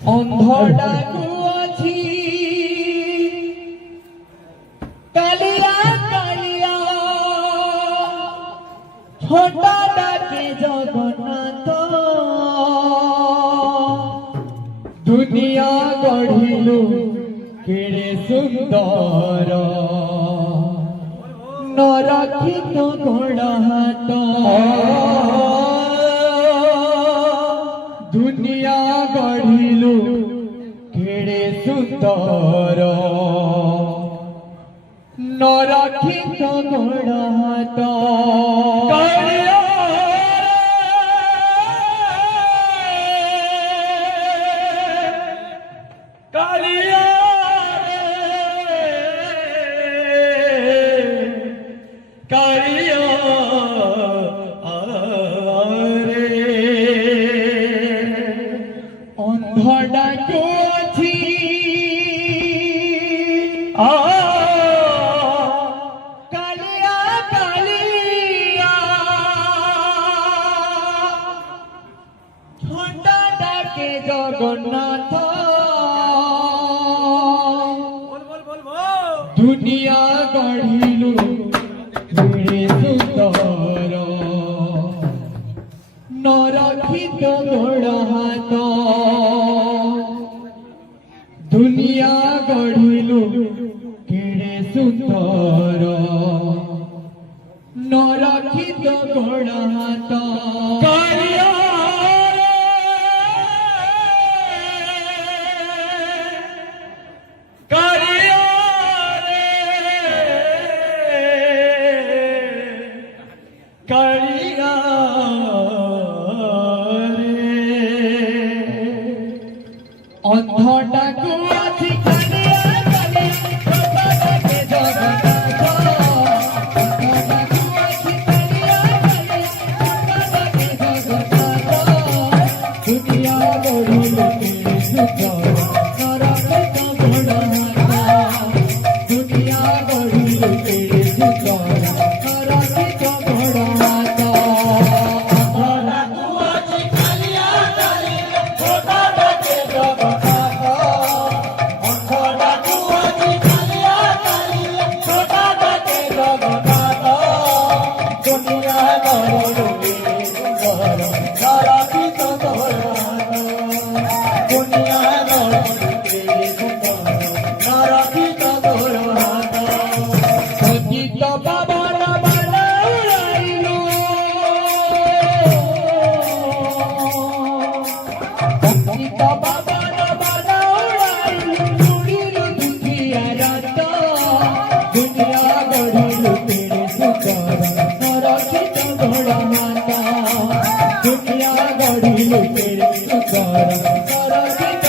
ଅନ୍ଧଟାକୁ ଅଛି କାଳିଆ କାଳିଆ ଛୋଟା ଡାକେ ଜଗନ୍ନାଥ ଦୁନିଆ ଗଢ଼ିଲୁ କେଡ଼େ ସୁନ୍ଦର ନରଖିତ ଗୋଡ଼ ହାତ दुनिया गढ़िलु केड़े सुंदर नरखित गोड़ हाथ कालिया कालिया अंधडाको अछि कालिया कालिया छोटा डाके जगन्नाथ दुनिया गढ़िलु केड़े सुंदर नरखित गोड़ हाथ दुनिया गढ़िलु केड़े सुंदर नरखित गोड़ हाथ कालिया कालिया कालिया अंधडाको अछि कालिया कालिया छोटा डाके जगन्नाथ अंधडाको अछि कालिया कालिया छोटा डाके जगन्नाथ दुनिया गढ़िलु केड़े सुंदर नरखित गोड़ हाथ दुनिया गढ़िलु केड़े सुंदर नरखित गोड़ हाथ अंधडाको अछि कालिया कालिया छोटा डाके जगन्नाथ दुनिया गढ़िलु केड़े सुंदर नरखित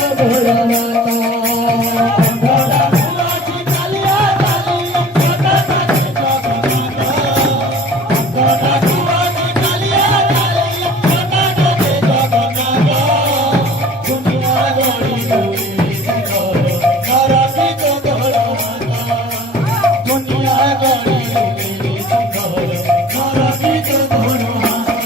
गोड़ हाथ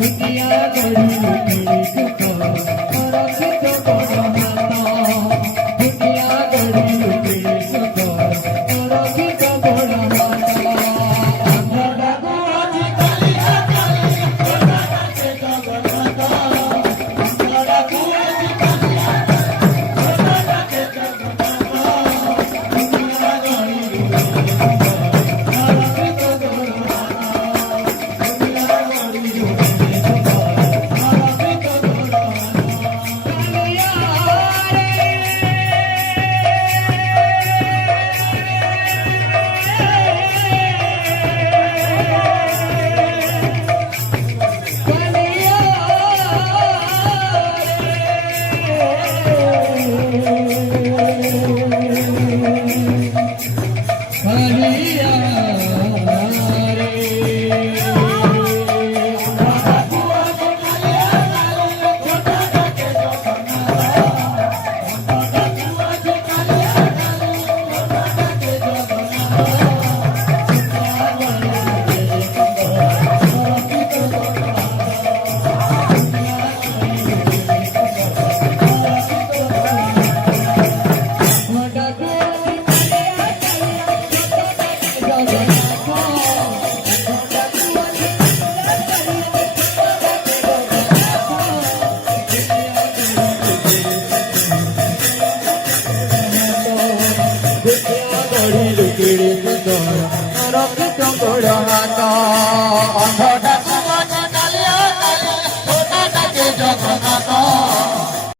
दुनिया